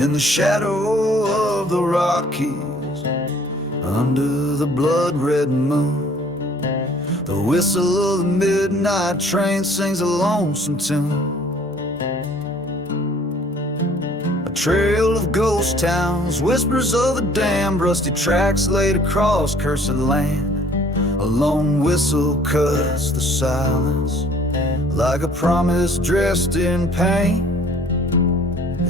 In the shadow of the Rockies, under the blood-red moon, the whistle of the midnight train sings a lonesome tune. A trail of ghost towns, whispers of the damned, rusty tracks laid across cursed land. A lone whistle cuts the silence like a promise dressed in pain.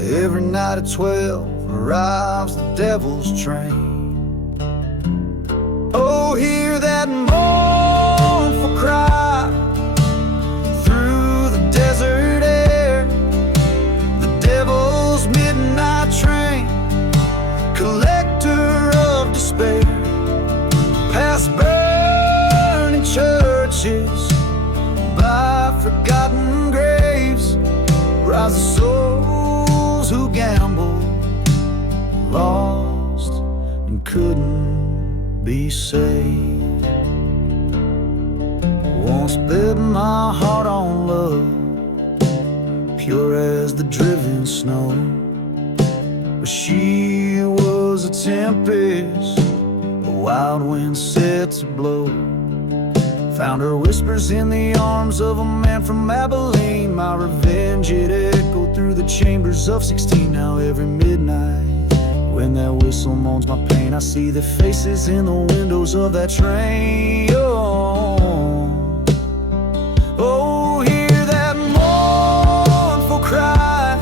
Every night at 12 arrives the devil's train. Oh, hear that mournful cry through the desert air. The devil's midnight train, collector of despair. Past burning churches, by forgotten graves, rise the souls who gambled, lost, and couldn't be saved. Once bet my heart on love, pure as the driven snow, but she was a tempest, a wild wind set to blow. Found her whispers in the arms of a man from Abilene. My revenge, it echoed through the chambers of 16. Now every midnight, when that whistle moans my pain, I see the faces in the windows of that train. Oh, hear that mournful cry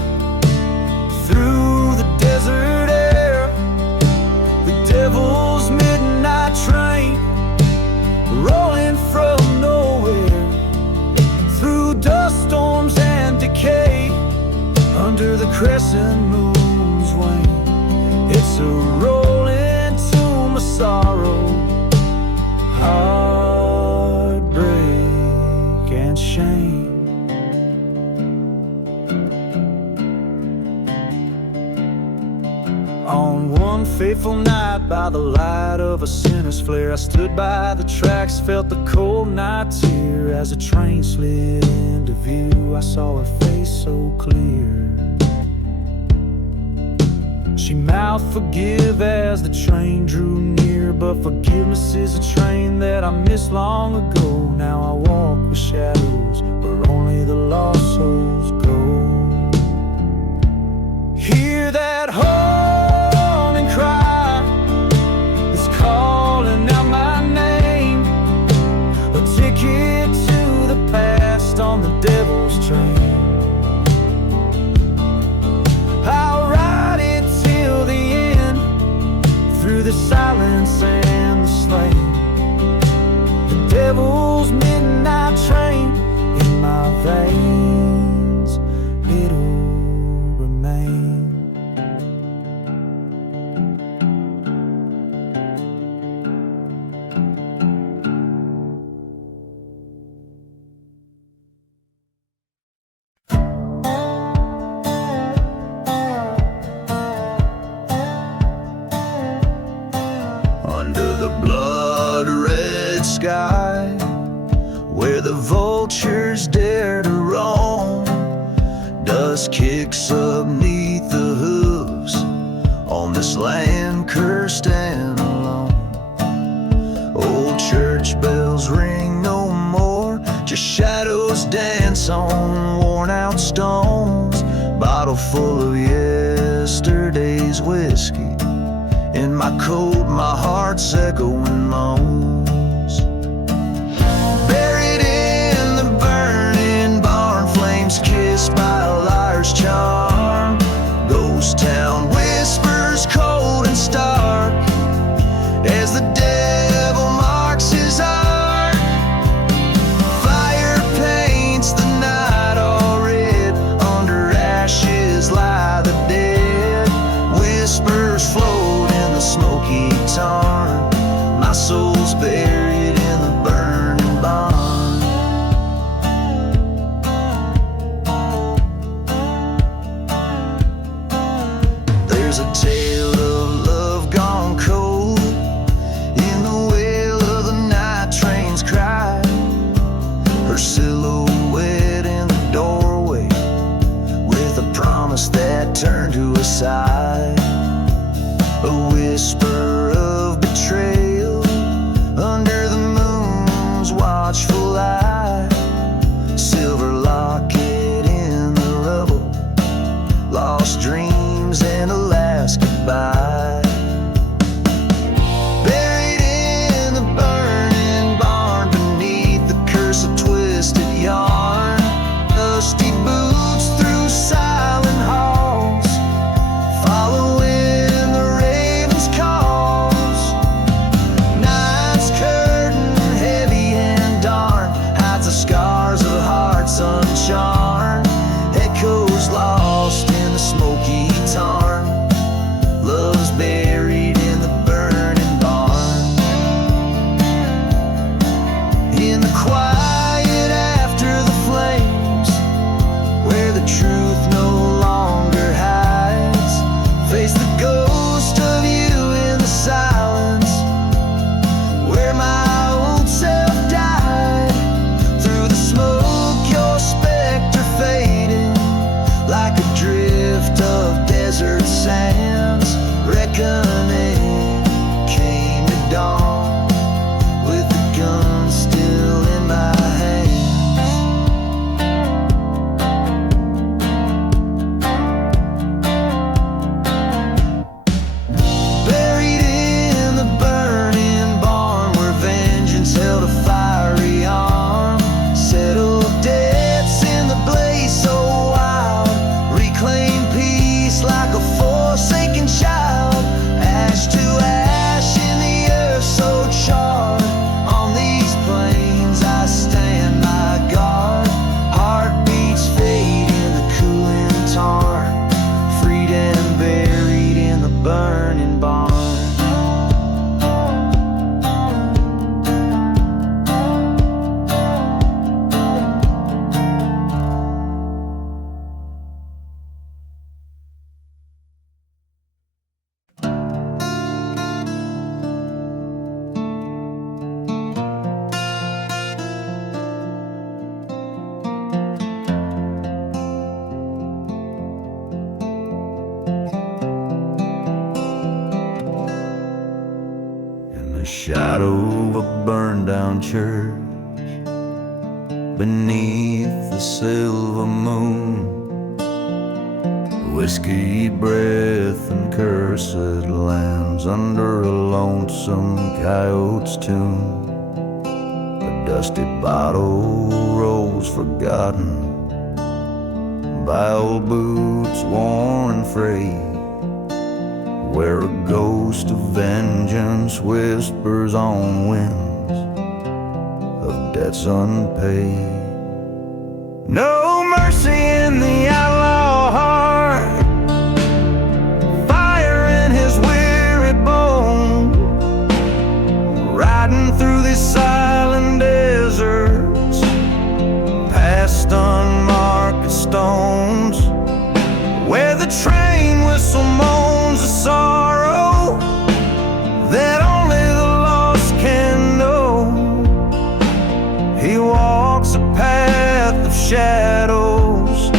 through the desert air. The devil's midnight train, rolling from nowhere, through dust storms and decay, under the crescent moon's wane. It's a rolling to my sorrow, heartbreak and shame. On one fateful night, by the light of a sinner's flare, I stood by the tracks, felt the cold night tear. As the train slid into view, I saw her face so clear. She mouthed forgive as the train drew near, but forgiveness is a train that I missed long ago. Now I walk with shadows where only the lost souls go. Hear that haunting cry, it's calling out my name. A ticket to the past on the devil's train. I'll ride it till the end, through the silence and the slain. The devil's midnight train, in my veins it'll remain. Under the blood-red sky, where the vultures dare to roam, dust kicks up neath the hooves on this land cursed and alone. Old church bells ring no more, just shadows dance on worn-out stones. Bottle full of yesterday's whiskey, in my coat, my heart's echoing moans. Buried in the burning barn, flames kissed by a liar's charm. Ghost town whispers cold and stark, as the devil marks his art. Fire paints the night all red, under ashes lie the dead. Whispers float in the smoky tarn, my soul's buried in the burning barn. There's a tale of love gone cold in the wail of the night train's cry. Her silhouette in the doorway, with a promise that turned to a side, a whisper of betrayal under the moon's watchful eye. Silver locket in the rubble, lost dreams and a last goodbye. Buried in the burning barn beneath the curse of twisted yarn, dusty boots through silent halls, following the raven's calls. Night's curtain heavy and dark hides the scars of hearts uncharmed. Echoes lost in the smoky tarn. Love's buried in the burning barn. In the quiet after the flames, where the truth no longer hides, face the ghost of you in the silence, where my old self died. Through the smoke your specter faded, like a drift of desert sands. Reckoning came to dawn, with the gun still in my hands. Buried in the burning barn, where vengeance held a fiery arm. Settled debts in the blaze so wild, reclaim peace like a forsaken child. Ash to ash in the earth so charred. On these plains I stand my guard. Heartbeats fade in the cooling tarn, freed and buried in the burning barn. In the shadow of a burned down church, beneath the silver moon, whiskey breath and cursed lambs under a lonesome coyote's tune. A dusty bottle rolls forgotten by old boots worn and frayed, where a ghost of vengeance whispers on winds of debts unpaid. No mercy in the outlaw heart, fire in his weary bone, riding through these silent deserts, past unmarked stones, where the train whistle moans a sorrow that only the lost can know. He walks a path of shadows,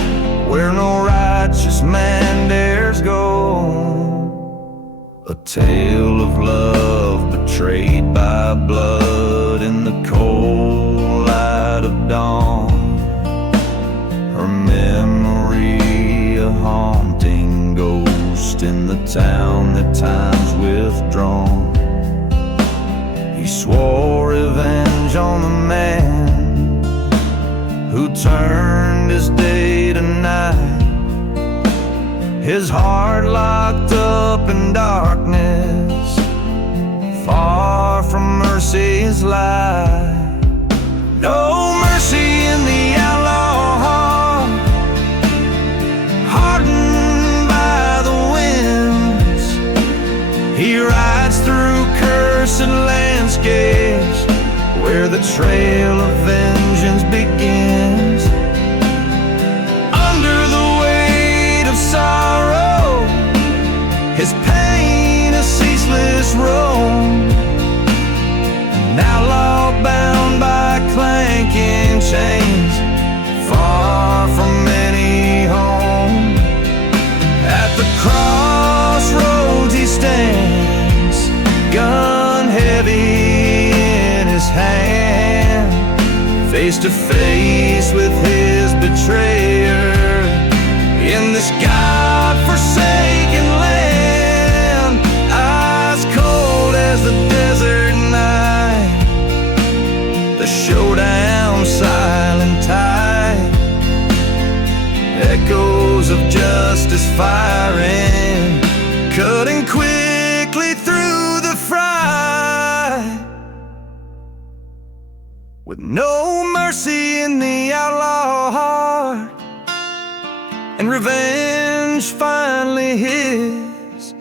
where no righteous man dares go. A tale of love betrayed by blood in the cold light of dawn. Her memory a haunting ghost in the town that time's withdrawn. He swore revenge on the man who turned his day to night, his heart locked up in darkness, far from mercy's light. No mercy in the outlaw heart, hardened by the winds. He rides through cursed landscapes, where the trail of vengeance begins. Under the weight of sorrow, his pain a ceaseless roam. An outlaw bound by clanking chains, far from any home. At the cross face to face with his betrayer in this God-forsaken land, ice cold as the desert night, the showdown silent tide, echoes of justice firing, cutting quickly through the fray. With no mercy in the outlaw heart, and revenge finally his,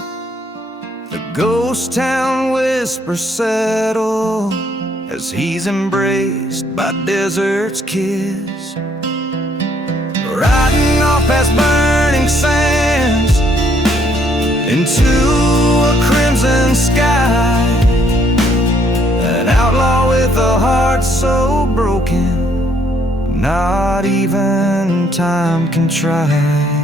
the ghost town whispers settle as he's embraced by desert's kiss. Riding off past burning sands into a crimson sky, an outlaw with a heart so broken, not even time can try.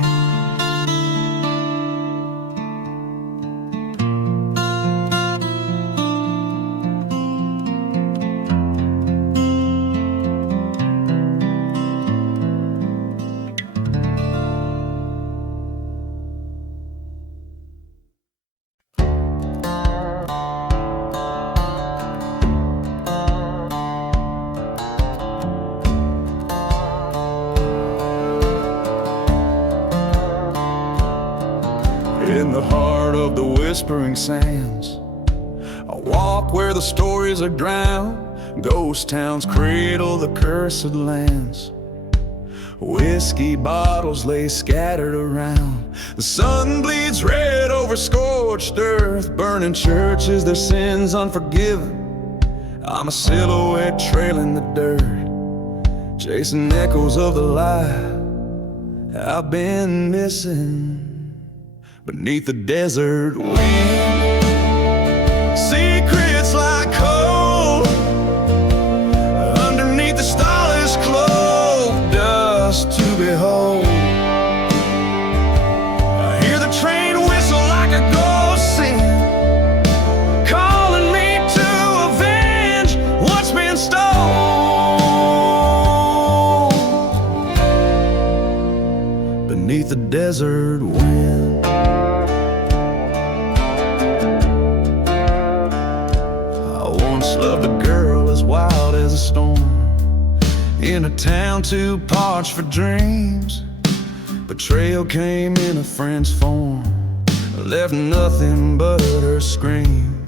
In the heart of the whispering sands, I walk where the stories are drowned. Ghost towns cradle the cursed lands. Whiskey bottles lay scattered around. The sun bleeds red over scorched earth, burning churches, their sins unforgiven. I'm a silhouette trailing the dirt, chasing echoes of the life I've been missing. Beneath the desert wind, secrets like cold, underneath the starless cloak, dust to behold. I hear the train whistle like a ghost sing, calling me to avenge what's been stolen. Beneath the desert wind, loved a girl as wild as a storm, in a town too parched for dreams. Betrayal came in a friend's form, left nothing but her scream.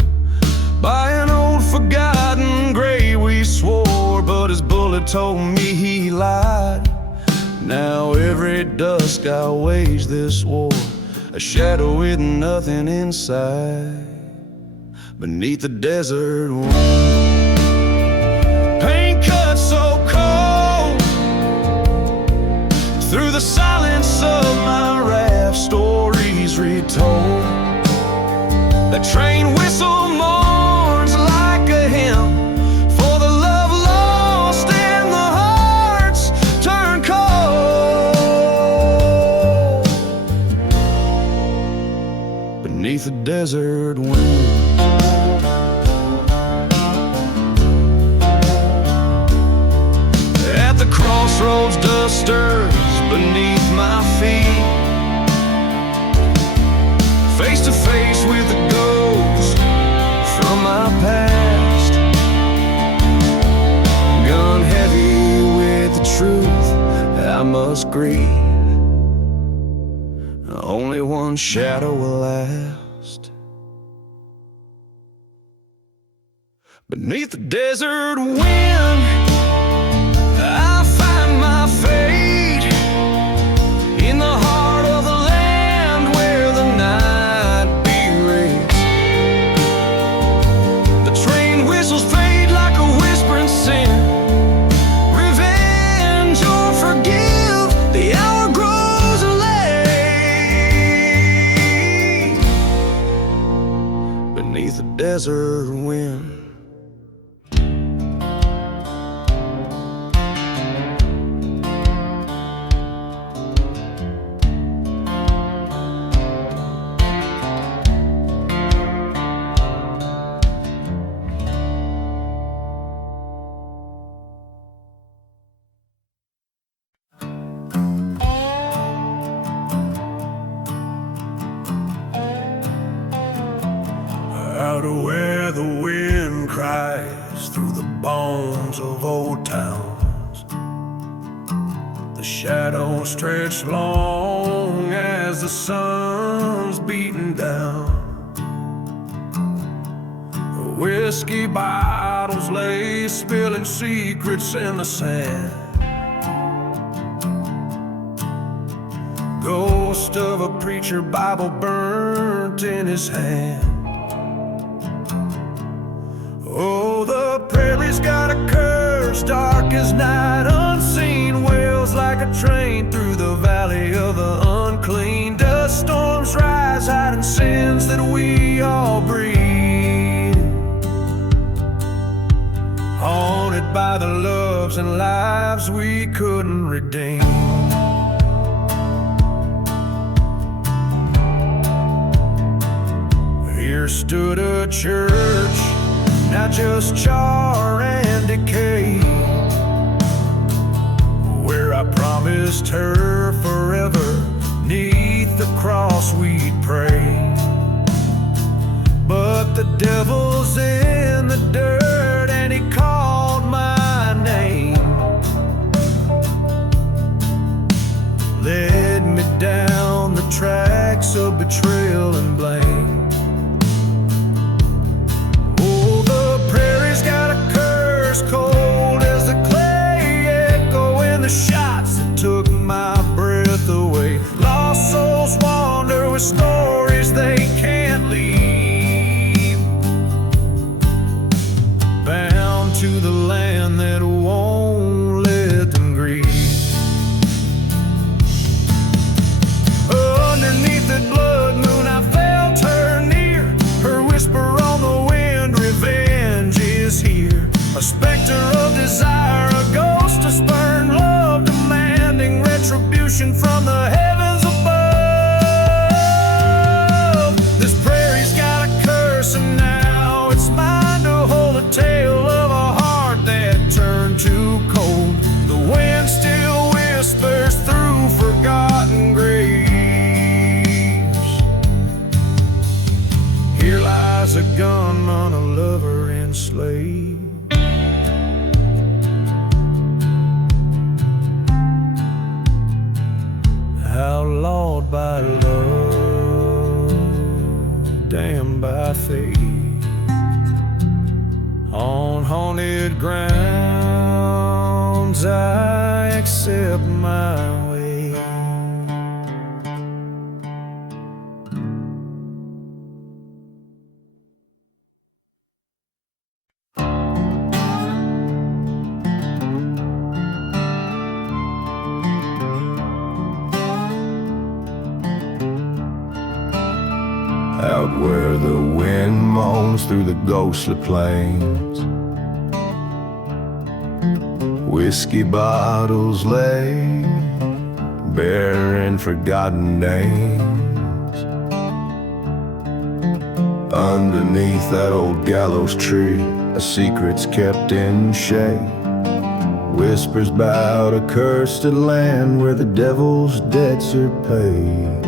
By an old forgotten grave we swore, but his bullet told me he lied. Now every dusk I wage this war, a shadow with nothing inside. Beneath the desert wind, pain cuts so cold through the silence of my raft, stories retold. The train whistle mourns like a hymn for the love lost and the hearts turned cold. Beneath the desert wind, crossroads, dust stirs beneath my feet, face to face with a ghost from my past, gun heavy with the truth I must grieve. Only one shadow will last. Beneath the desert wind, fate in the heart of the land where the night be-rates. The train whistles fade like a whispering sin. Revenge or forgive, the hour grows late. Beneath the desert wind, shadows stretch long as the sun's beating down. Whiskey bottles lay spilling secrets in the sand. Ghost of a preacher, Bible burnt in his hand. Oh, the prairie's got a curse, dark as night, unseen wails like a train through the valley of the unclean. Dust storms rise, hiding sins that we all breed. Haunted by the loves and lives we couldn't redeem. Here stood a church, not just char and decay, where I promised her forever, 'neath the cross we'd pray. But the devil's in the dirt and he called my name, led me down the tracks of betrayal and blame. Cold as the clay, echoing the shots that took my breath away. Lost souls wander with stories they can't leave, bound to the land that won't let them grieve. Underneath that blood moon I felt her near, her whisper on the wind, revenge is here. A specter of desire, a ghost of spurned love, demanding retribution from the heavens above. This prairie's got a curse and now it's mine to hold a tale of a heart that turned too cold. The wind still whispers through forgotten graves. Here lies a gunman, a lover enslaved. Outlawed by love, damned by fate, on haunted grounds I accept my way. Out where the wind moans through the ghostly plains, whiskey bottles lay, bearing forgotten names. Underneath that old gallows tree, a secret's kept in shade. Whispers about a cursed land where the devil's debts are paid.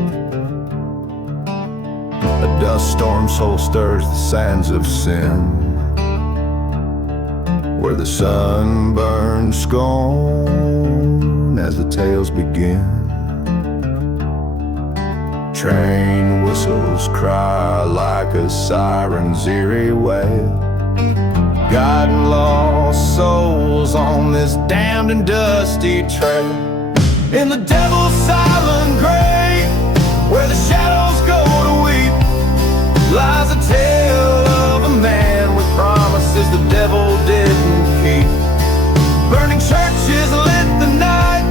A dust storm soul stirs the sands of sin, where the sun burns scorn as the tales begin. Train whistles cry like a siren's eerie wail, guiding lost souls on this damned and dusty trail. In the devil's silent grave, where the shadows go to weep, lies a tale of a man with promises the devil didn't keep. Burning churches lit the night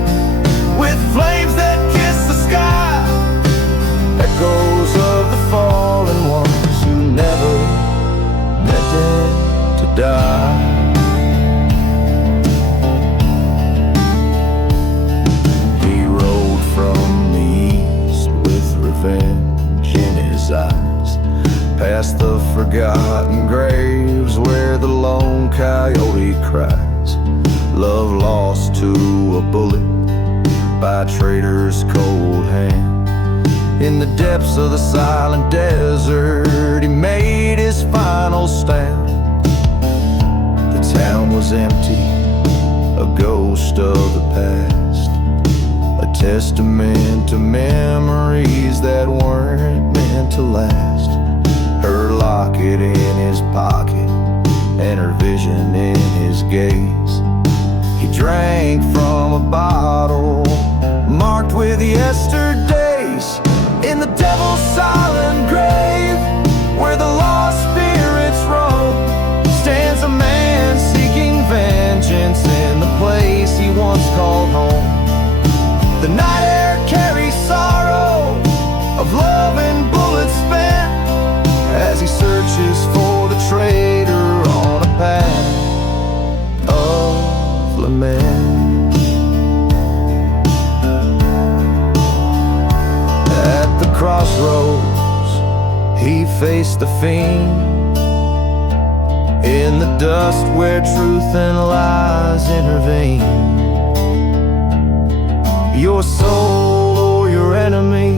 with flames that kiss the sky, echoes of the fallen ones who never meant it to die. He rode from the east with revenge in his eyes, past the forgotten graves where the lone coyote cries. Love lost to a bullet by a traitor's cold hand. In the depths of the silent desert, he made his final stand. The town was empty, a ghost of the past. testament to memories that weren't meant to last. Her locket in his pocket and her vision in his gaze. He drank from a bottle marked with yesterdays. In the devil's silent grave, where the lost spirits roam, stands a man seeking vengeance in the place he once called home. The night air carries sorrow of love and bullets spent, as he searches for the traitor on a path of lament. At the crossroads, he faced the fiend, in the dust where truth and lies intervene. Your soul or your enemy,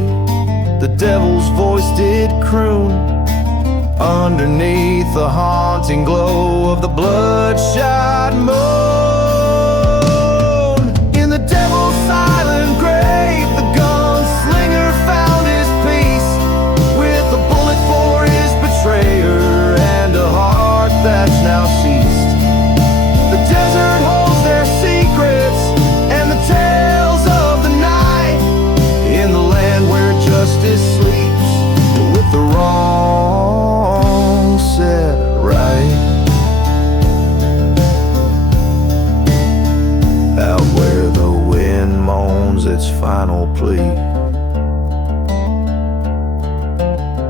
the devil's voice did croon, underneath the haunting glow of the bloodshot moon. In the devil's silent grave, the gunslinger found his peace, with a bullet for his betrayer and a heart that's now ceased. The desert holds their secrets and the tales of the night, in the land where justice sleeps with the wrong set right. Out where the wind moans its final plea,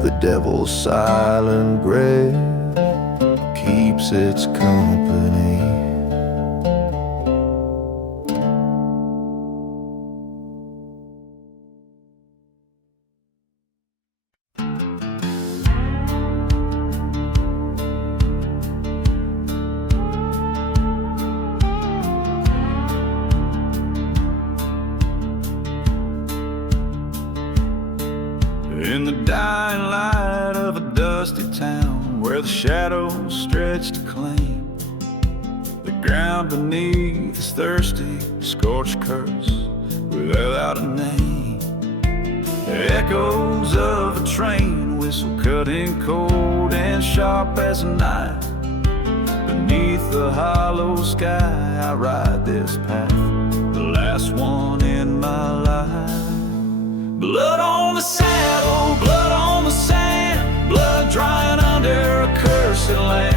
the devil's silent grave keeps its company. In the dying light of a dusty town, where the shadows stretch to claim the ground beneath is thirsty, scorched curse without a name. Echoes of a train whistle cutting cold and sharp as a knife. Beneath the hollow sky I ride this path, the last one in my life. Blood on the saddle, blood on the sand, blood drying under a cursed land.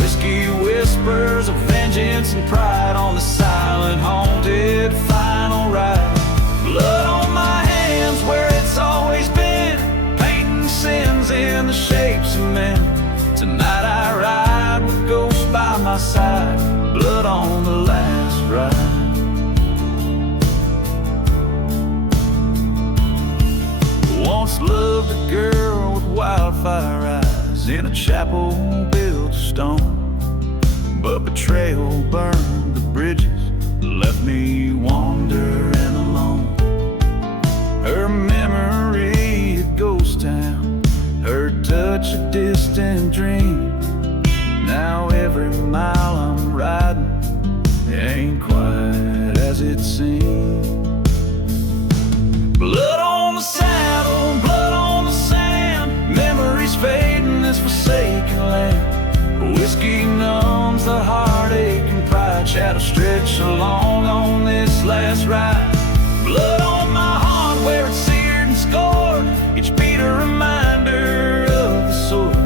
Whiskey whispers of vengeance and pride on the silent, haunted final ride. Blood on my hands where it's always been, painting sins in the shapes of men. Tonight I ride with ghosts by my side, blood on the last ride. Once loved a girl with wildfire eyes in a chapel built of stone, but betrayal burned the bridges, left me wandering alone. Her memory a ghost town, her touch a distant dream. Now every mile I'm riding ain't quite as it seems. Blood on the saddle, blood on the sand, memories fading this forsaken land. Whiskey numbs the heartache and pride, shadows stretch along on this last ride. Blood on my heart where it's seared and scored, each beat a reminder of the sword.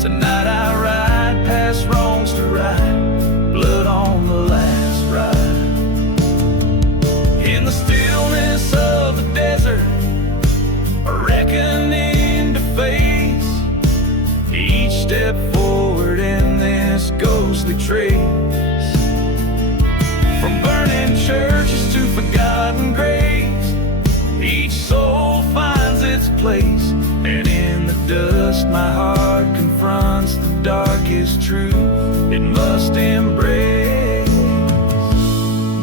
Tonight I ride past wrongs to right, blood on the last ride. In the stillness of the desert, a reckoning to face, each step forward in this ghostly trace. From burning churches to forgotten graves, each soul finds its place, and in the dust my heart confronts the darkest truth it must embrace.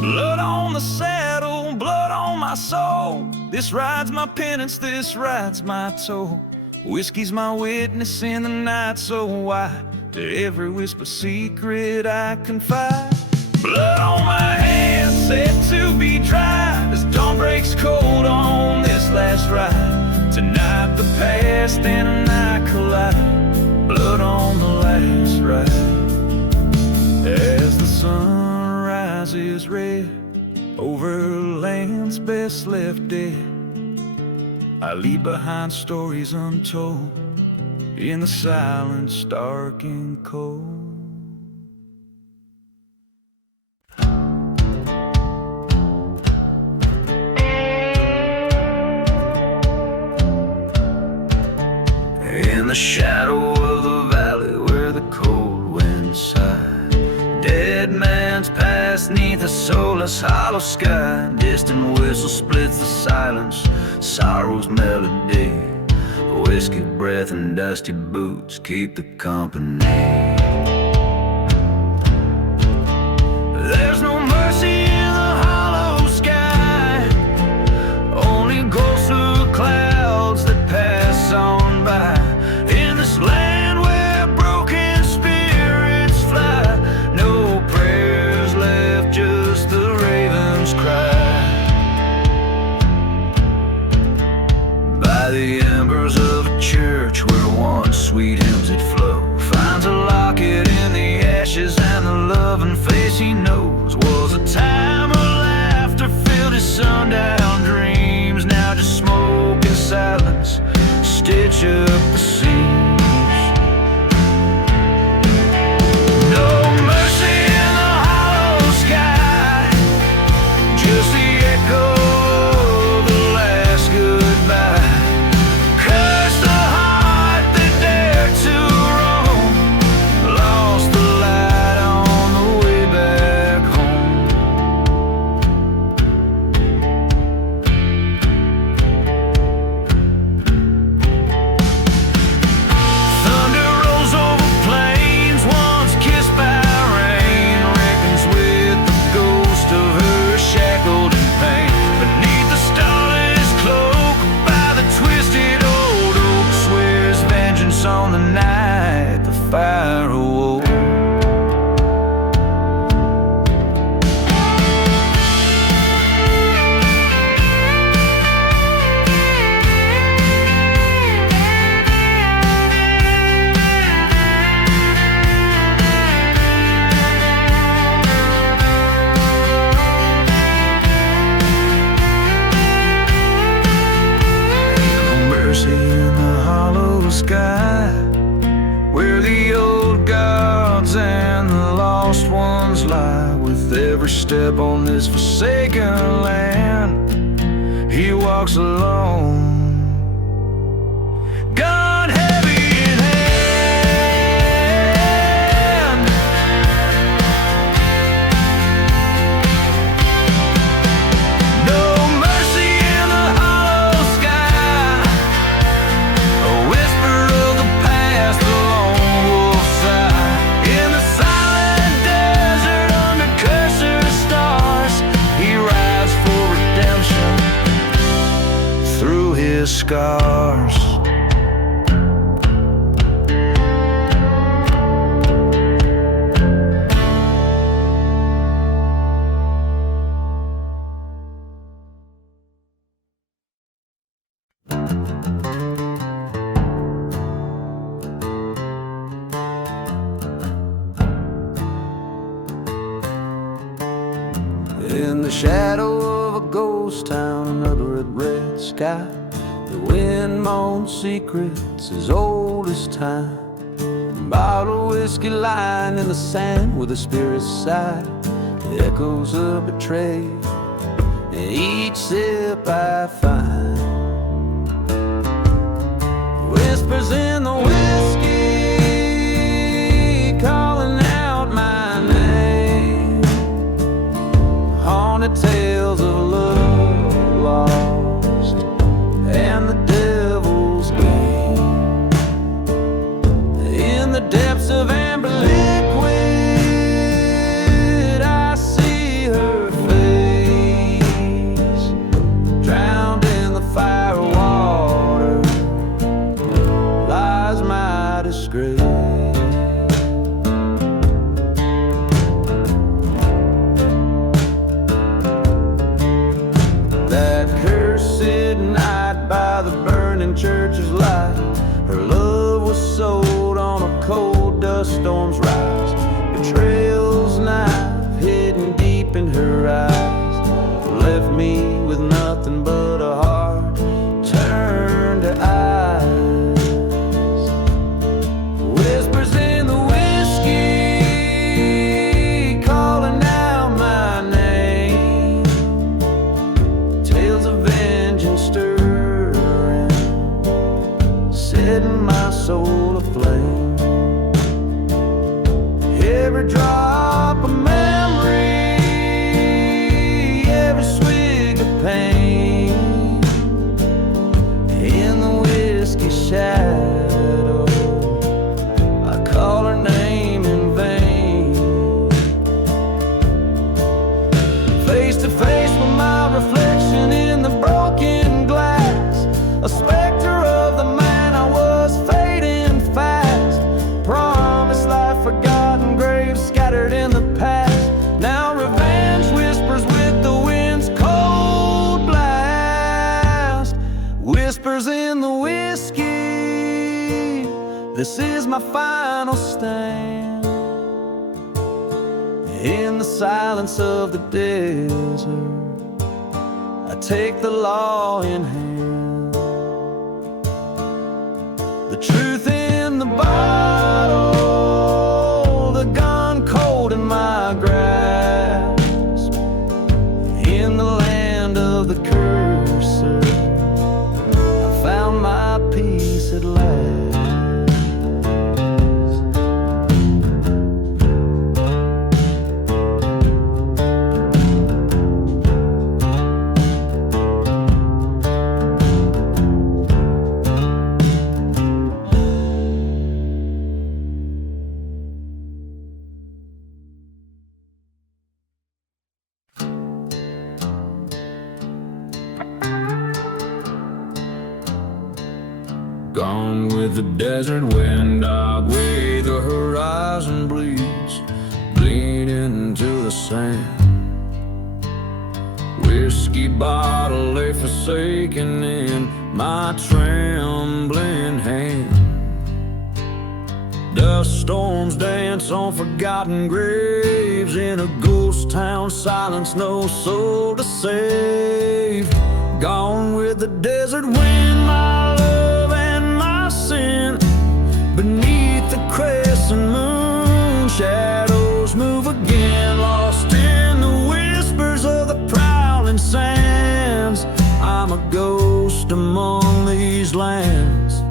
Blood on the saddle, blood on my soul, this ride's my penance, this ride's my toll. Whiskey's my witness in the night so wide, to every whisper secret I confide. Blood on my hands, set to be dry, as dawn breaks just right. Tonight the past and a night collide, blood on the last ride. As the sun rises red over lands best left dead, I leave behind stories untold in the silence dark and cold. In the shadow of the valley where the cold wind sighed, dead man's past neath a soulless hollow sky. Distant whistle splits the silence, sorrow's melody. Whiskey breath and dusty boots keep the company. There's no mercy in the hollow sky, only ghosts through clouds that pass on by. In this land where broken spirits fly, no prayers left, just the raven's cry. By the embers of a church where once sweet hymns had flow, finds a locket in the ashes, and the loving face he knows was a time of laughter filled his sundown dreams. Now just smoke and silence stitch up the seams. No mercy in the hollow sky, just the echo of the last goodbye. Curse the heart that dared to roam, lost the light on the way back home. Thunder rolls over plains once kissed by rain, reckons with the ghost of her shackled in pain. Beneath the starless cloak by the twisted old oak, swears vengeance on the night the fire awoke. No mercy in the hollow sky, where the old gods and the lost ones lie. With every step on this forsaken land, he walks alone, gun heavy in hand. No mercy in the hollow sky, a whisper of the past, the lone wolf sigh. In the silent desert under cursor stars, he rides for redemption through his scars. In the shadow of a ghost town, another red sky, the wind moans secrets as old as time. Bottle whiskey lying in the sand where the spirits sigh, the echoes of betrayal in each sip I find. Whispers in the whiskey calling out my name, haunted tales of love lost and the devil's game. In the depths of amber liquid, I see her face, drowned in the fire water lies my disgrace. That curse church's light. Her love was sold on a cold dust storm's rise. Betrayal's knife hidden deep in her eyes left me with nothing but a heart turned to ice. Whispers in the whiskey calling out my name. Tales of vengeance stirring, setting my soul aflame. Every drop of memory, every swig of pain, in the whiskey shadow I call her name in vain. Face to face with my reflection in the broken glass, a specter of the man I was fading fast. Promised life, forgotten graves scattered in the past. Now revenge whispers with the wind's cold blast. Whispers in the whiskey, this is my final stand. In the silence of the desert, I take the law in hand. The truth in the bottle, the gun cold in my grasp. In the land of the cursor, I found my peace at last. Gone with the desert wind, out way the horizon bleeds, bleeding into the sand. Whiskey bottle lay forsaken in my trembling hand. Dust storms dance on forgotten graves, in a ghost town silence, no soul to save. Gone with the desert wind, my love and my sin. Beneath the crescent moon, shadows move again, lost in the whispers of the prowling sands. I'm a ghost among these lands,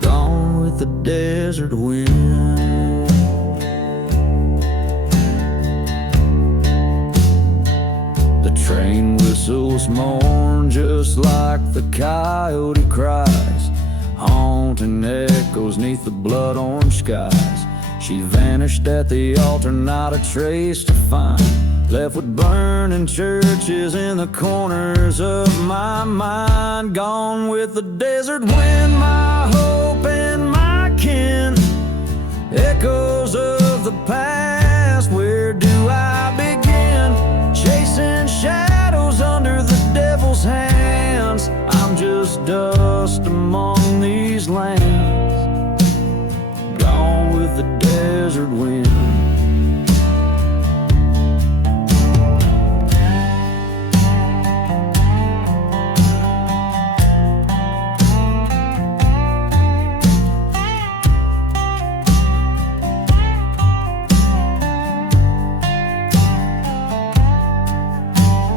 gone with the desert wind. The train whistles mourn just like the coyote cries, haunting echoes neath the blood orange skies. She vanished at the altar, not a trace to find, left with burning churches in the corners of my mind. Gone with the desert wind, my hope and my kin, echoes of the past. Where do I begin? Chasing shadows under the devil's hands. I'm just dust among these lands, gone with the desert wind.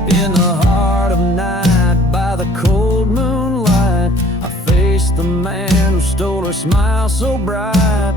In the heart of night, by the cold moonlight, I faced the man who stole her smile so bright.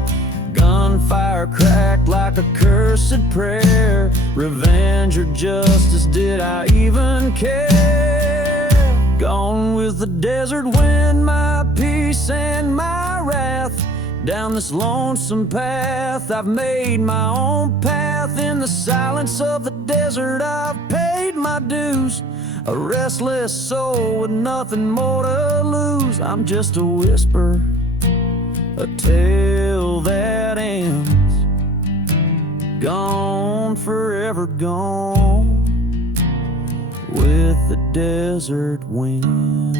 Gunfire cracked like a cursed prayer. Revenge or justice, did I even care? Gone with the desert wind, my peace and my wrath. Down this lonesome path, I've made my own path. In the silence of the desert, I've paid my dues. A restless soul with nothing more to lose. I'm just a whisper, a tale that ends, gone, forever gone with the desert wind.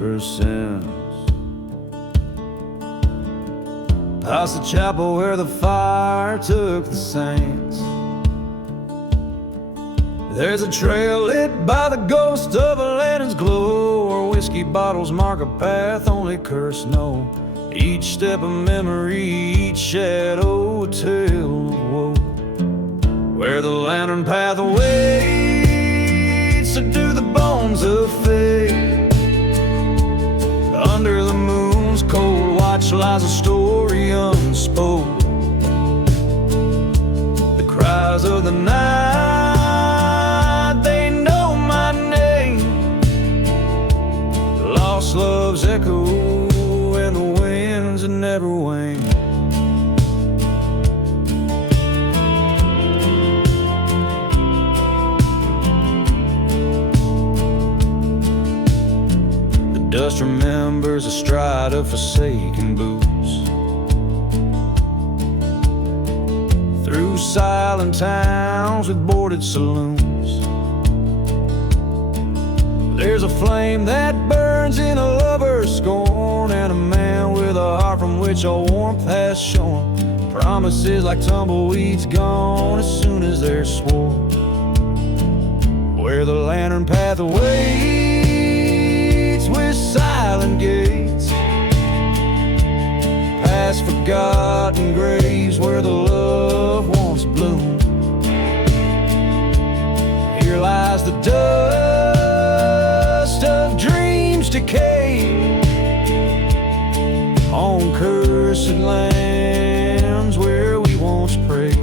whispers past the chapel where the fire took the saints. There's a trail lit by the ghost of a lantern's glow, where whiskey bottles mark a path only cursed know. Each step a memory, each shadow a tale of woe. Where the lantern path waits to do the bones of fate. Under the moon's cold watch lies a story unspoken. The cries of the night, they know my name. Lost love's echo and the winds that never wane. The dust remembers a stride of forsaken boots. Through silent towns with boarded saloons, there's a flame that burns in a lover's scorn, and a man with a heart from which all warmth has shorn. Promises like tumbleweeds gone as soon as they're sworn. Where the lantern path waits with silent gates, past forgotten graves where the love once bloomed. Here lies the dust of dreams decayed on cursed lands where we once prayed.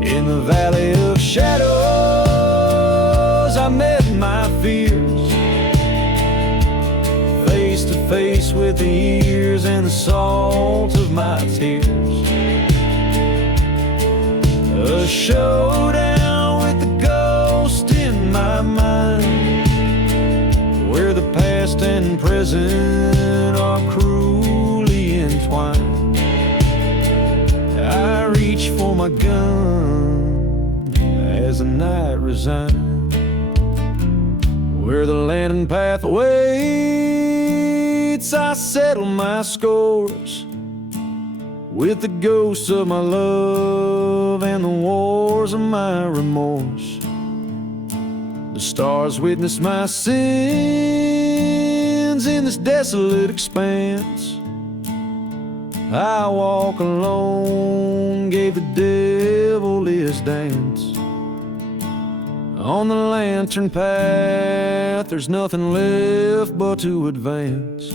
In the valley of shadows I met my fears, face to face with the years and the salt of my tears. A showdown with the ghost in my mind, where the past and present are cruelly entwined. I reach for my gun as the night resigned. Where the lantern path waits, I settle my scores with the ghosts of my love and the wars of my remorse. The stars witness my sins in this desolate expanse. I walk alone, gave the devil his dance. On the lantern path, there's nothing left but to advance.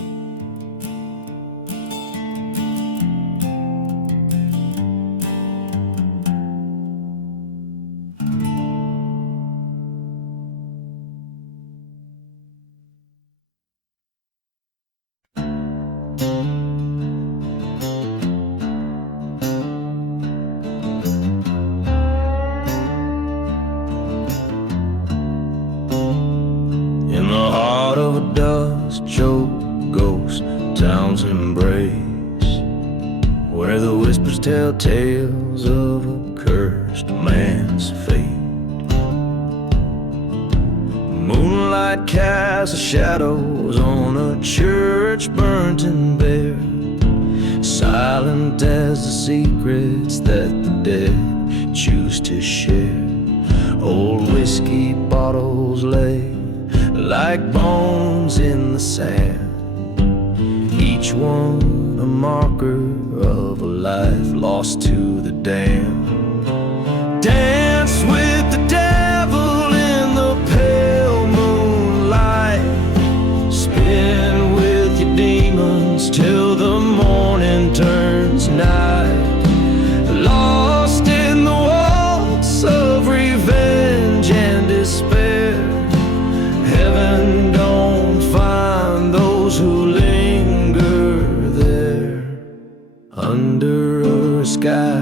Dust-choked ghost town's embrace, where the whispers tell tales of a cursed man's fate. Moonlight casts shadows on a church burnt and bare, silent as the secrets that the dead choose to share. Old whiskey bottles lay like bones in the sand, each one a marker of a life lost to the damned. Dance with the devil in the pale moonlight, spin with your demons till the morning turns night. Lost in the waltz of revenge and despair, heaven don't find those who linger there. Under a sky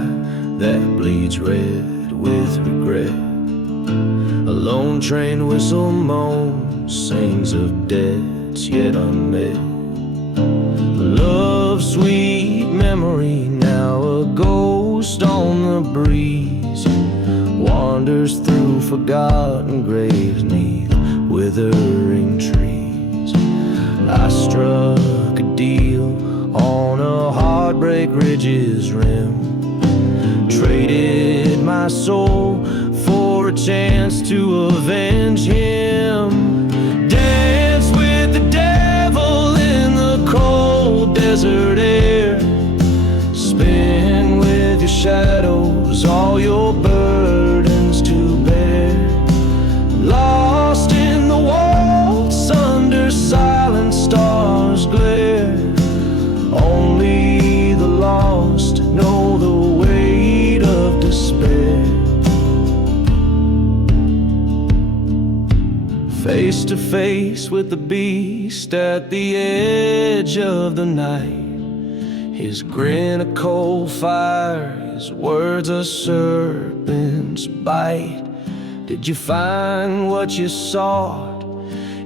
that bleeds red with regret, a lone train whistle moans, sings of dead that's yet unmet. Love's sweet memory, now a ghost on the breeze, wanders through forgotten graves 'neath withering trees. I struck a deal on a heartbreak ridge's rim, traded my soul for a chance to avenge him. Dance with the devil in the cold desert air, spin with your shadows, all your burdens to bear. Lost in the waltz under silent stars glare, only the lost know the weight of despair. Face to face with the beast at the edge of the night, his grin a coal fire, his words a serpent's bite. Did you find what you sought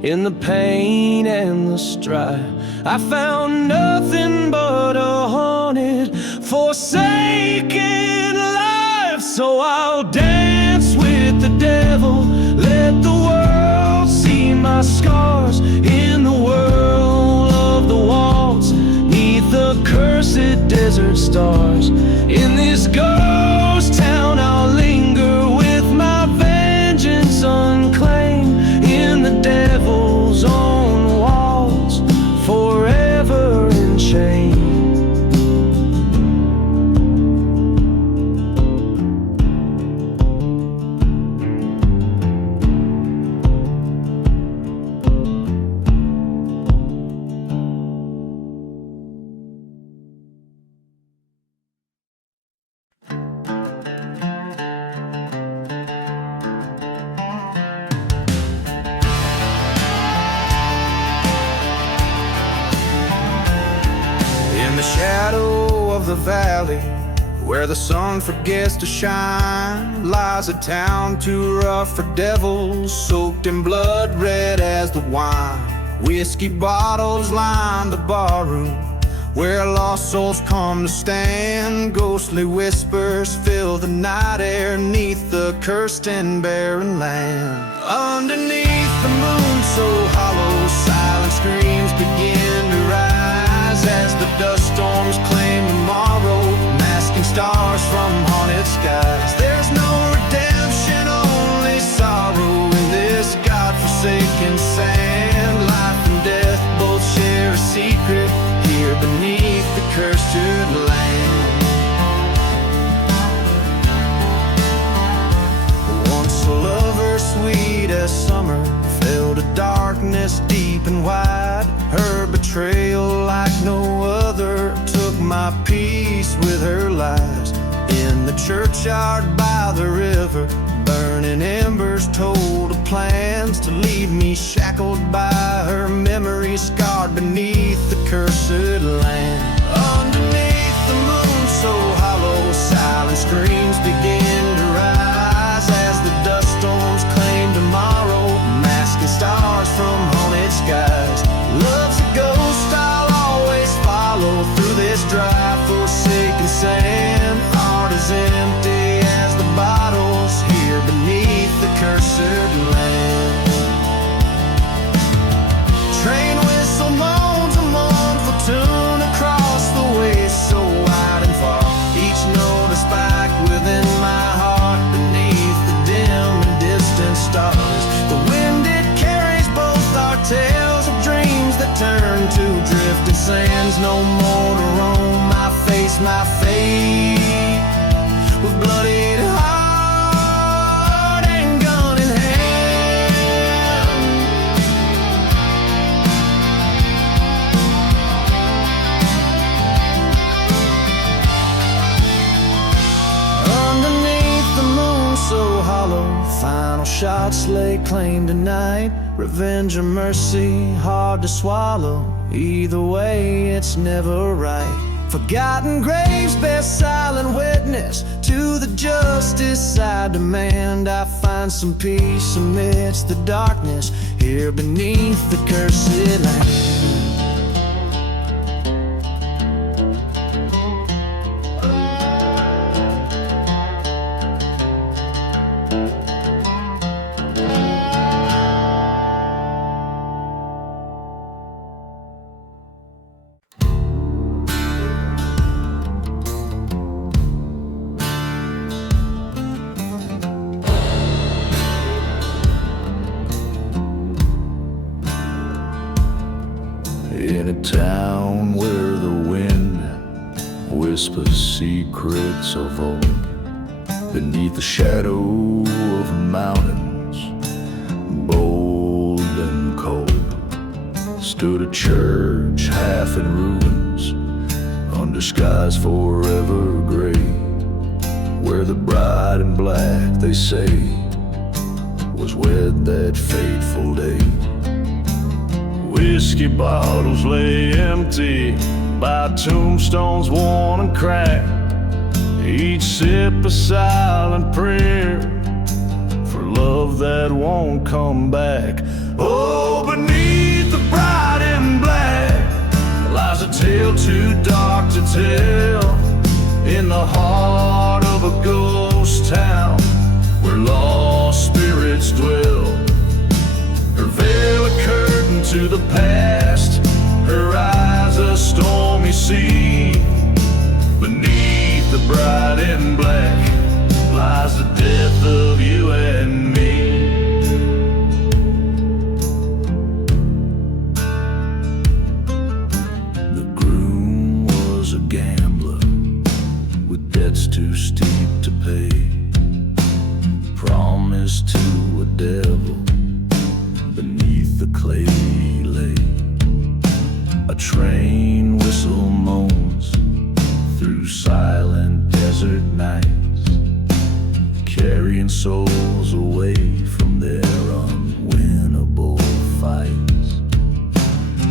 in the pain and the strife? I found nothing but a haunted, forsaken life. So I'll dance with the devil, let the world see my scars in the whirl of the waltz, 'neath the cursed desert stars. In this ghost town I'll linger with my vengeance unclaimed, in the devil's own walls, forever in chains. In the shadow of the valley, where the sun forgets to shine, lies a town too rough for devils, soaked in blood red as the wine. Whiskey bottles line the barroom, where lost souls come to stand. Ghostly whispers fill the night air, 'neath the cursed and barren land. Underneath the moon so hollow, silent screams begin to rise, as the dust storms claim tomorrow, masking stars from haunted skies. There's no redemption, only sorrow in this God-forsaken sand. Life and death both share a secret here beneath the cursed land. Once a lover sweet as summer fell to darkness deep and wide. Her betrayal like no other took my peace with her lies. In the churchyard by the river, burning embers told of plans to leave me shackled by her memory, scarred beneath the cursed land. Underneath the moon so hollow, silent screams begin to rise, as the dust storms claim tomorrow, masking stars from haunted skies. Love's a ghost I'll always follow through this dry, forsaken sand. Heart is empty as the bottles here beneath the cursed land. Train whistle moans a mournful tune across the waste so wide and far, each note a spike within my heart beneath the dim and distant stars. The wind it carries both our tales of dreams that turn to drifting sands. No more to roam, I face my fate with bloodied heart and gun in hand. Underneath the moon so hollow, final shots lay claim tonight. Revenge or mercy, hard to swallow, either way it's never right. Forgotten graves bear silent witness to the justice I demand. I find find some peace amidst the darkness here beneath the cursed land. In a town where the wind whispers secrets of old, beneath the shadow of mountains, bold and cold, stood a church half in ruins, under skies forever gray, where the bride in black, they say, was wed that fateful day. Whiskey bottles lay empty by tombstones worn and cracked, each sip a silent prayer for love that won't come back. Oh, beneath the bride in black lies a tale too dark to tell, in the heart of a ghost town where lost spirits dwell. Her veil a curtain to the past, her eyes a stormy sea. Beneath the bride in black lies the death of you and me. The groom was a gambler with debts too steep to pay, promised to a devil beneath the clay lay. A train whistle moans through silent desert nights, carrying souls away from their unwinnable fights.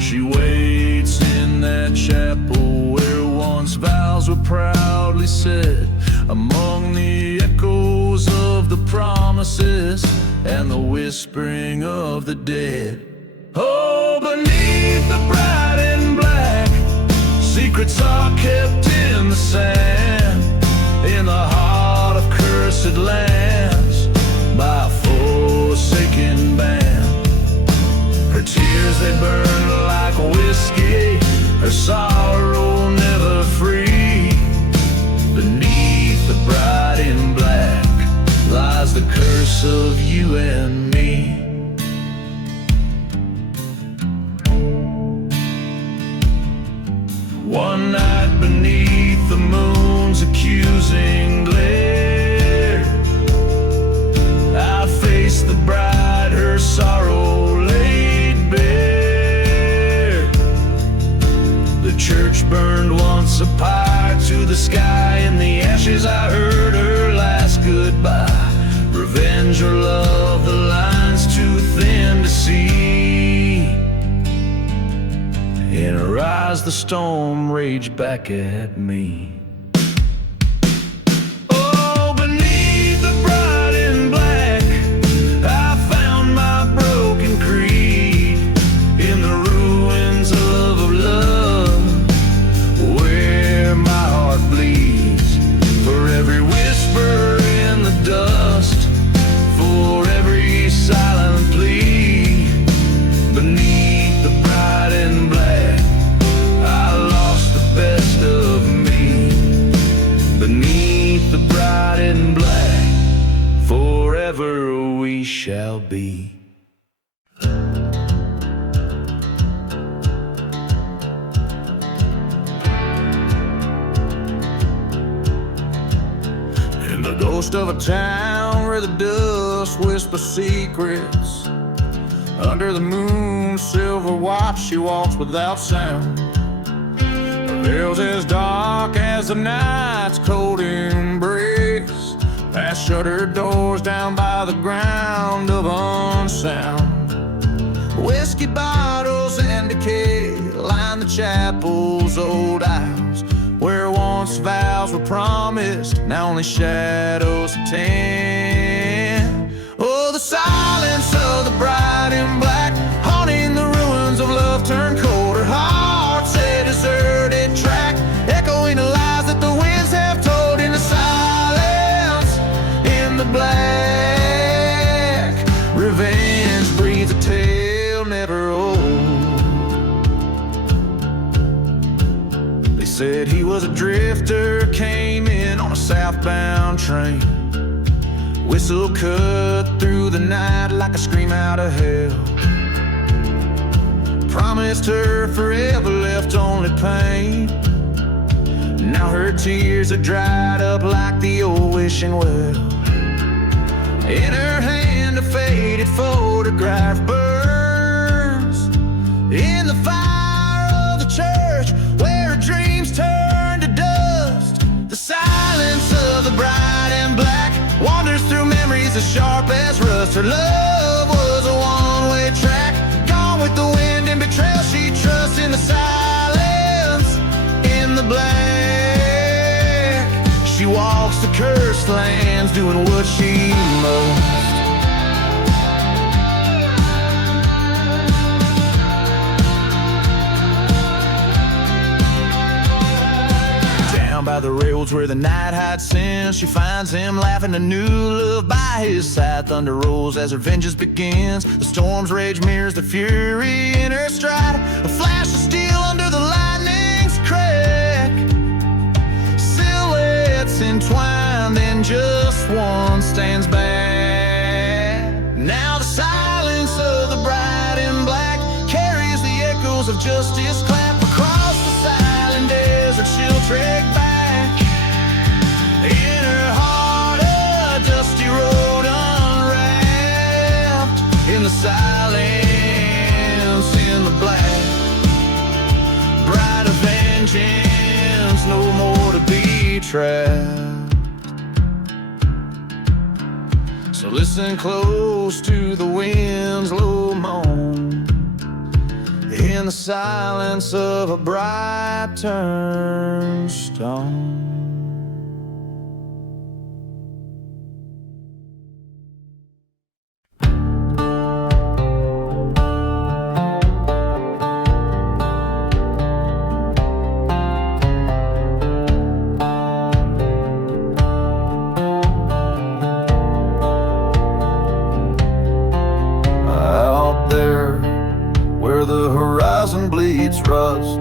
She waits in that chapel where once vows were proudly said, among the echoes of the promises and the whispering of the dead. Oh, beneath the bride in black, secrets are kept in the sand, in the heart of cursed lands, by a forsaken band. Her tears, they burn like whiskey, her sorrow never free. Beneath the bride in black lies the curse of you and me. One night beneath the moon's accusing glare, I faced the bride, her sorrow laid bare. The church burned once a pyre to the sky, in the ashes I heard her last goodbye. Revenge or love, the line's too thin to see. In her eyes the storm raged back at me. Oh, beneath the bride in black, I found my broken creed, in the ruins of love, where my heart bleeds. For every whisper in the dust, for every silent plea, beneath the bride in black, I lost the best of me. Beneath the bride in black, forever we shall be. In the ghost of a town where the dust whispers secrets, under the moon's silver watch she walks without sound. Her veil's as dark as the night's cold embrace, past shuttered doors down by the ground of unsound. Whiskey bottles and decay line the chapel's old aisles, where once vows were promised, now only shadows attend. silence of the bride in black, haunting the ruins of love turned cold. Her heart's a deserted track, echoing the lies that the winds have told. In the silence, in the black, revenge breathes a tale never old. They said he was a drifter, came in on a southbound train. Whistle cut through the night like a scream out of hell. Promised her forever, left only pain. Now her tears are dried up like the old wishing well. In her hand a faded photograph burns in the fire of the church where her dreams turn to dust. The silence of the bride in black wanders through memories as sharp as rust. Her love was a one-way track, gone with the wind and betrayal she trusts. In the silence, in the black, she walks the cursed lands doing what she must. By the rails where the night hides sin, she finds him laughing, a new love by his side. Thunder rolls as her vengeance begins. The storm's rage mirrors the fury in her stride. A flash of steel under the lightning's crack. Silhouettes entwined, then just one stands back. Now the silence of the bride in black carries the echoes of justice clap across the silent desert. She'll trek back. In her heart, a dusty road unwrapped. In the silence, in the black, bride of vengeance, no more to be trapped. So listen close to the wind's low moan. In the silence of a bride turned stone. Rust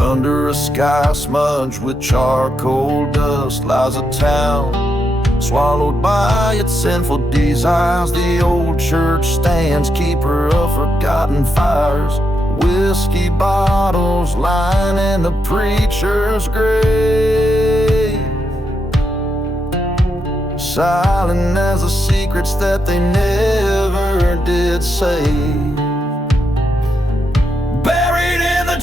under a sky smudged with charcoal dust lies a town swallowed by its sinful desires. The old church stands, keeper of forgotten fires. Whiskey bottles lining the preacher's grave, silent as the secrets that they never did say.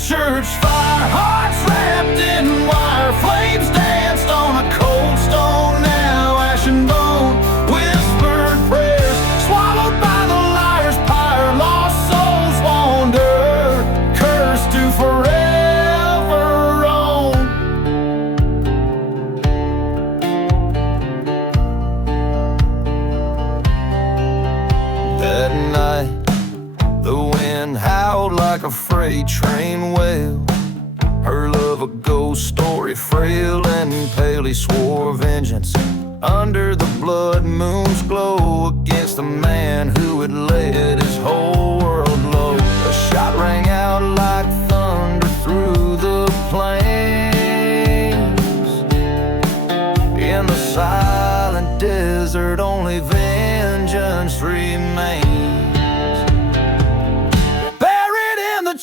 Church fire, hearts wrapped in wire, flames danced on a cold stone, now ash and bone. Whispered prayers, swallowed by the liar's pyre. Lost souls wander, cursed to forever roam. That night, the wind howled like a freight train wail. Her love a ghost story, frail and pale. He swore vengeance under the blood moon's glow against the man who had led his whole world low. A shot rang out like thunder through the plains. In the silent desert, only vengeance remains.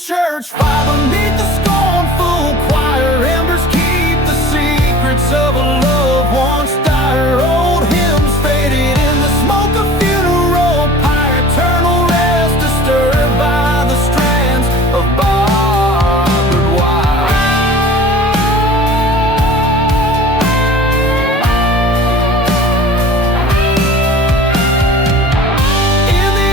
Church fire beneath the scornful choir, embers keep the secrets of a love once dire. Old hymns faded in the smoke of funeral pyre. Eternal rest disturbed by the strands of barbed wire. In the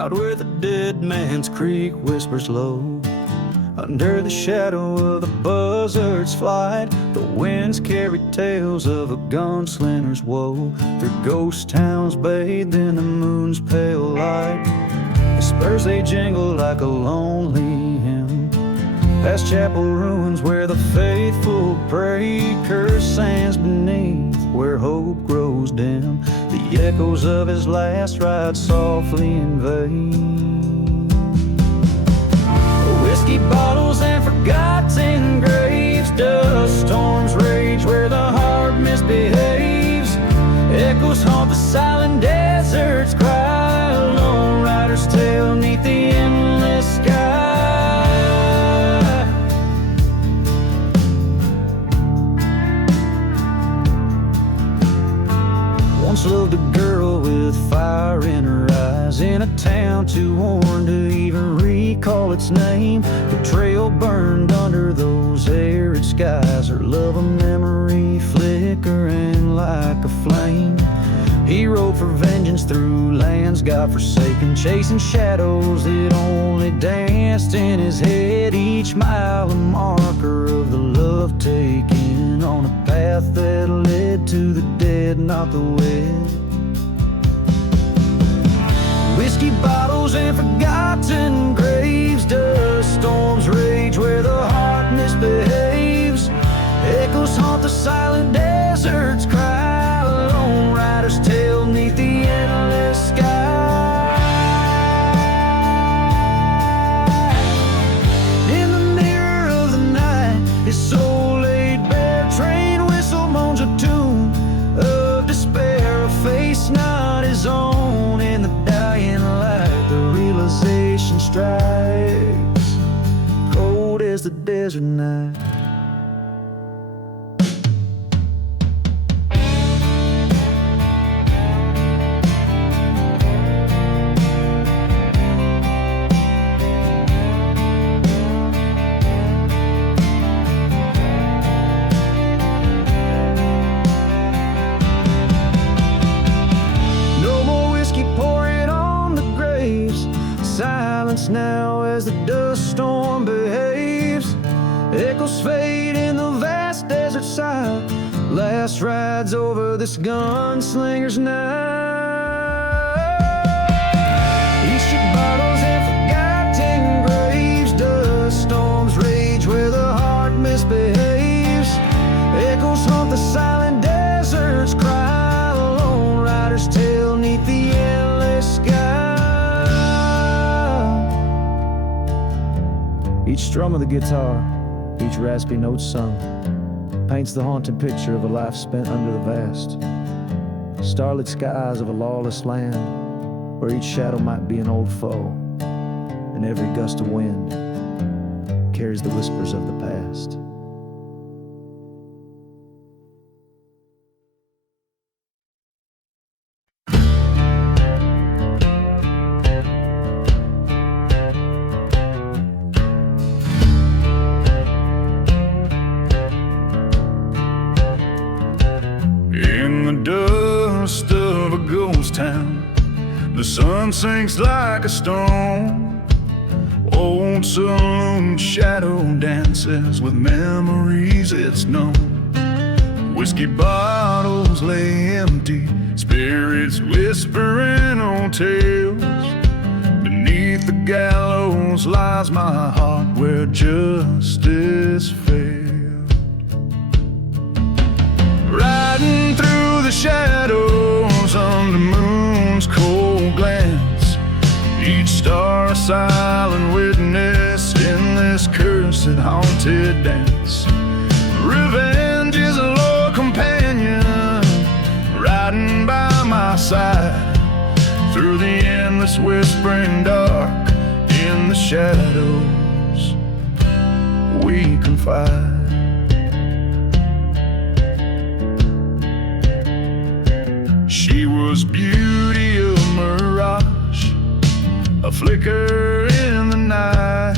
out where the dead man's creek whispers low. Under the shadow of the buzzard's flight, the winds carry tales of a gunslinger's woe. Through ghost towns bathed in the moon's pale light, the spurs they jingle like a lonely hymn. Past chapel ruins where the faithful pray, cursed sands beneath where hope grows dim. The echoes of his last ride softly invade. Whiskey bottles and forgotten graves, dust storms rage where the heart misbehaves. Echoes haunt the silent desert's cry, a lone rider's tale neath the endless sky. Once loved a girl with fire in her eyes, in a town too worn to even recall its name. The trail burned under those arid skies, her love a memory flickering like a flame. He rode for vengeance through lands God-forsaken, chasing shadows that only danced in his head. Each mile a marker of the love taken on a path that led to the dead, not the wed. Whiskey bottles and forgotten graves, dust storms rage where the heart misbehaves. Echoes haunt the silent desert's cry, a lone rider's tale neath the endless sky. In the mirror of the night, his soul laid bare, train whistle moans a tune of despair, a face not his own. In the dying light, the realization strikes, cold as the desert night. Now as the dust storm behaves, echoes fade in the vast desert side. Last rides over this gunslinger's night. Eastern bottles and forgotten graves, dust storms rage where the heart misbehaves. Echoes haunt the silent desert's cry, a lone rider's tale neath the endless sky. Each strum of the guitar, each raspy note sung, paints the haunting picture of a life spent under the vast, starlit skies of a lawless land, where each shadow might be an old foe, and every gust of wind carries the whispers of the past. Dust of a ghost town, the sun sinks like a stone. Old saloon shadow dances with memories it's known. Whiskey bottles lay empty, spirits whispering old tales. Beneath the gallows lies my heart where justice fails. Riding through the shadows under moon's cold glance, each star a silent witness in this cursed haunted dance. Revenge is a loyal companion, riding by my side through the endless whispering dark. In the shadows we confide. She was beauty of mirage, a flicker in the night.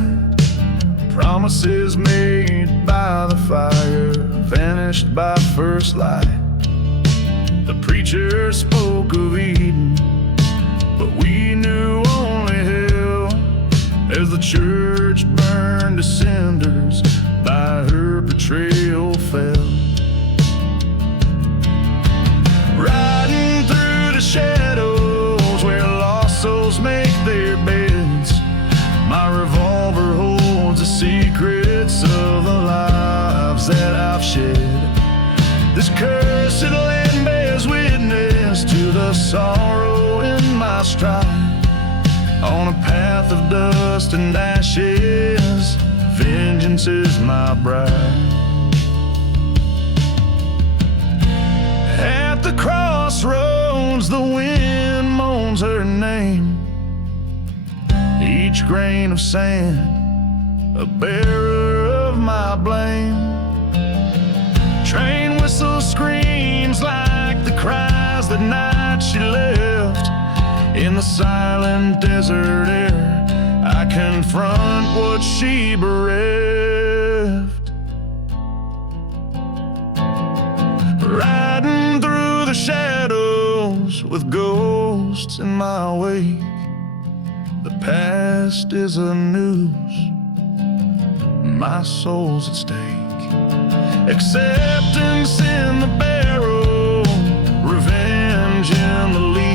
Promises made by the fire, vanished by first light. The preacher spoke of Eden, but we knew only as the church burned to cinders by her betrayal fell. Riding through the shadows where lost souls make their beds, my revolver holds the secrets of the lives that I've shed. This cursed land bears witness to the sorrow in my stride. On a path of dust and ashes, vengeance is my bride. At the crossroads, the wind moans her name. Each grain of sand, a bearer of my blame. Train whistle screams like the cries that night she left. In the silent desert air, I confront what she bereft. Riding through the shadows with ghosts in my wake. The past is a noose, my soul's at stake. Acceptance in the barrel, revenge in the lead.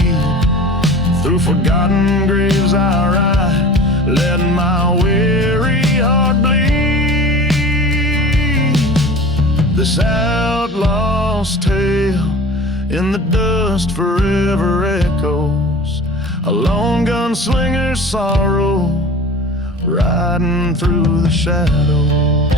Through forgotten graves I ride, letting my weary heart bleed. This outlaw's tale in the dust forever echoes. A lone gunslinger's sorrow, riding through the shadows.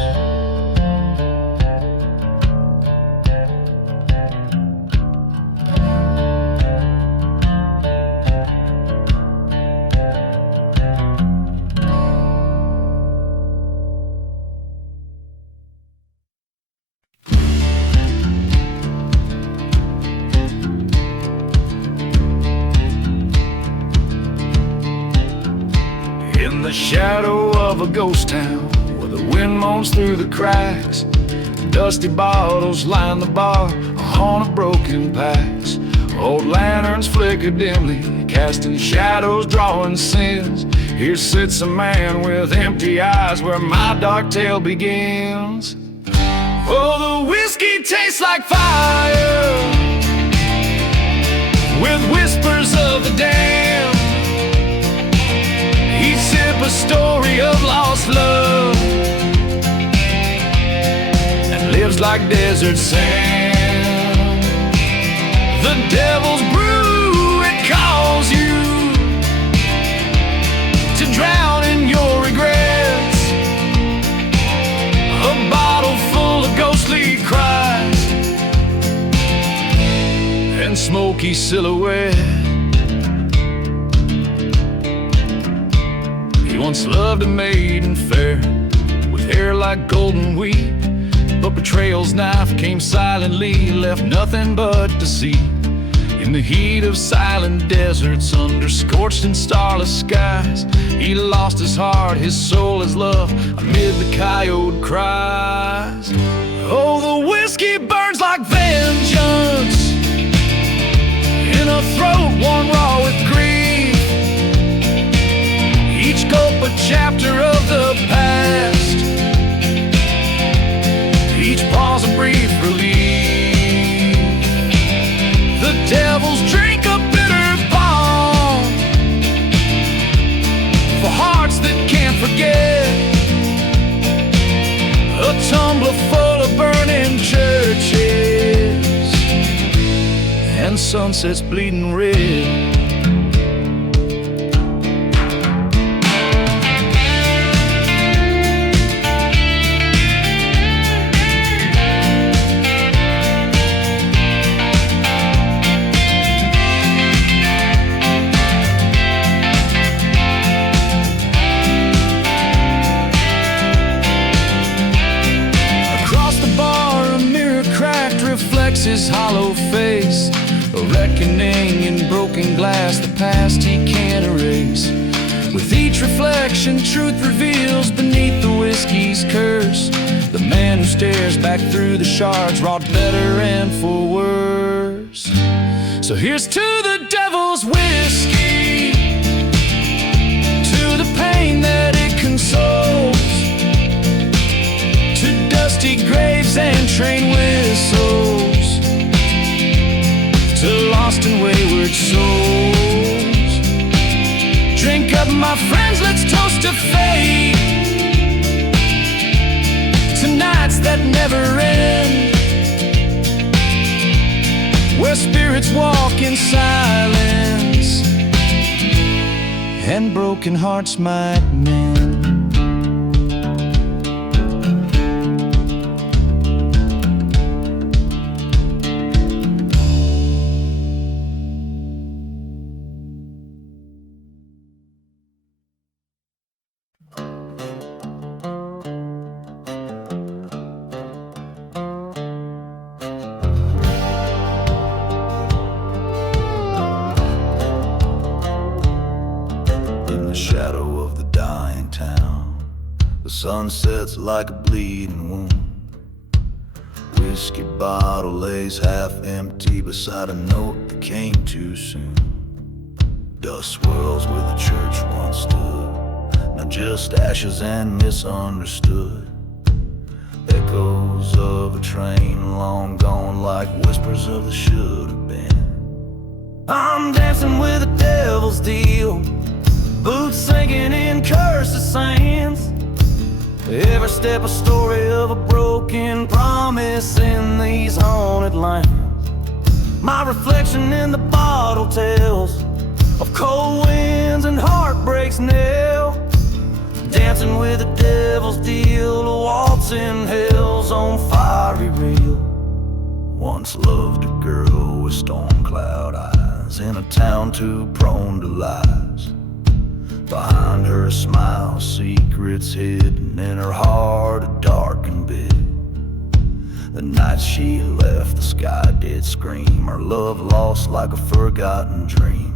In the shadow of a ghost town, where the wind moans through the cracks, dusty bottles line the bar, a haunt of broken packs. Old lanterns flicker dimly, casting shadows, drawing sins. Here sits a man with empty eyes where my dark tale begins. Oh, the whiskey tastes like fire, with whispers of the damned. Each sip a story of lost love that lives like desert sand. The devil's brew, it calls you to drown in your regrets. A bottle full of ghostly cries and smoky silhouette. Once loved a maiden fair with hair like golden wheat, but betrayal's knife came silently, left nothing but deceit. In the heat of silent deserts, under scorched and starless skies, he lost his heart, his soul, his love, amid the coyote cries. Oh, the whiskey burns like vengeance in a throat worn raw with grief. Each gulp a chapter of the past, each pause a brief relief. The devil's drink a bitter balm for hearts that can't forget. A tumbler full of burning churches and sunsets bleeding red. His hollow face, a reckoning in broken glass, the past he can't erase. With each reflection, truth reveals beneath the whiskey's curse. The man who stares back through the shards wrought better and for worse. So here's to the devil's whiskey, to the pain that dusty graves and train whistles to lost and wayward souls. Drink up, my friends, let's toast to fate, to nights that never end, where spirits walk in silence and broken hearts might mend. Sun sets like a bleeding wound. Whiskey bottle lays half empty beside a note that came too soon. Dust swirls where the church once stood, now just ashes and misunderstood. Echoes of a train long gone, like whispers of the should have been. I'm dancing with the devil's deal, boots sinking in cursed sands. Every step a story of a broken promise in these haunted lands. My reflection in the bottle tells of cold winds and heartbreak's nail. Dancing with the devil's deal, a waltz in hell's on fiery reel. Once loved a girl with storm cloud eyes in a town too prone to lies. Behind her smile, secrets hidden in her heart, a darkened bit. The night she left, the sky did scream, her love lost like a forgotten dream.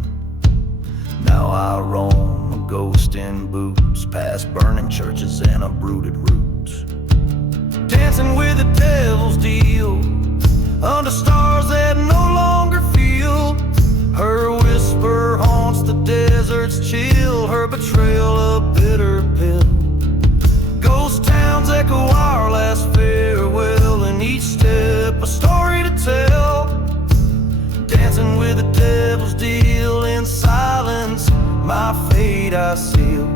Now I roam, a ghost in boots, past burning churches and uprooted roots. Dancing with the devil's deal, under stars that no longer feel. Her whisper haunts the desert's chill, her betrayal a bitter pill. Ghost towns echo our last farewell, in each step a story to tell. Dancing with the devil's deal, in silence my fate I seal.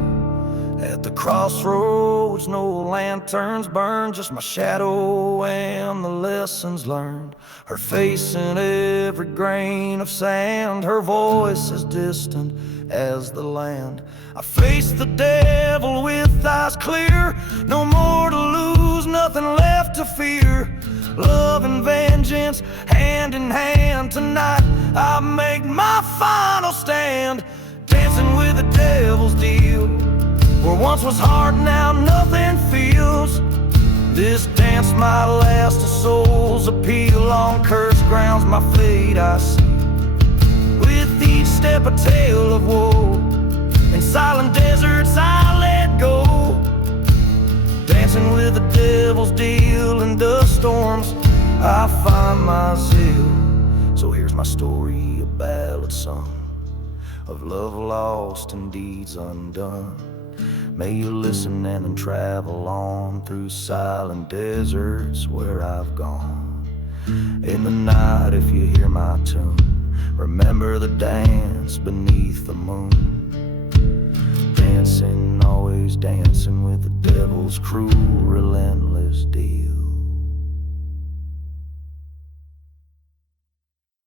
At the crossroads no lanterns burn, just my shadow and the lessons learned. Her face in every grain of sand, her voice as distant as the land. I face the devil with eyes clear, no more to lose, nothing left to fear. Love and vengeance hand in hand, tonight I make my final stand. Dancing with the devil's deal, where once was heart now nothing feels. This dance might last a soul's appeal, on cursed grounds my fate I see. With each step a tale of woe, in silent deserts I let go. Dancing with the devil's deal, in dust storms I find my zeal. So here's my story, a ballad sung, of love lost and deeds undone. May you listen and travel on through silent deserts where I've gone. In the night if you hear my tune, remember the dance beneath the moon. Dancing, always dancing with the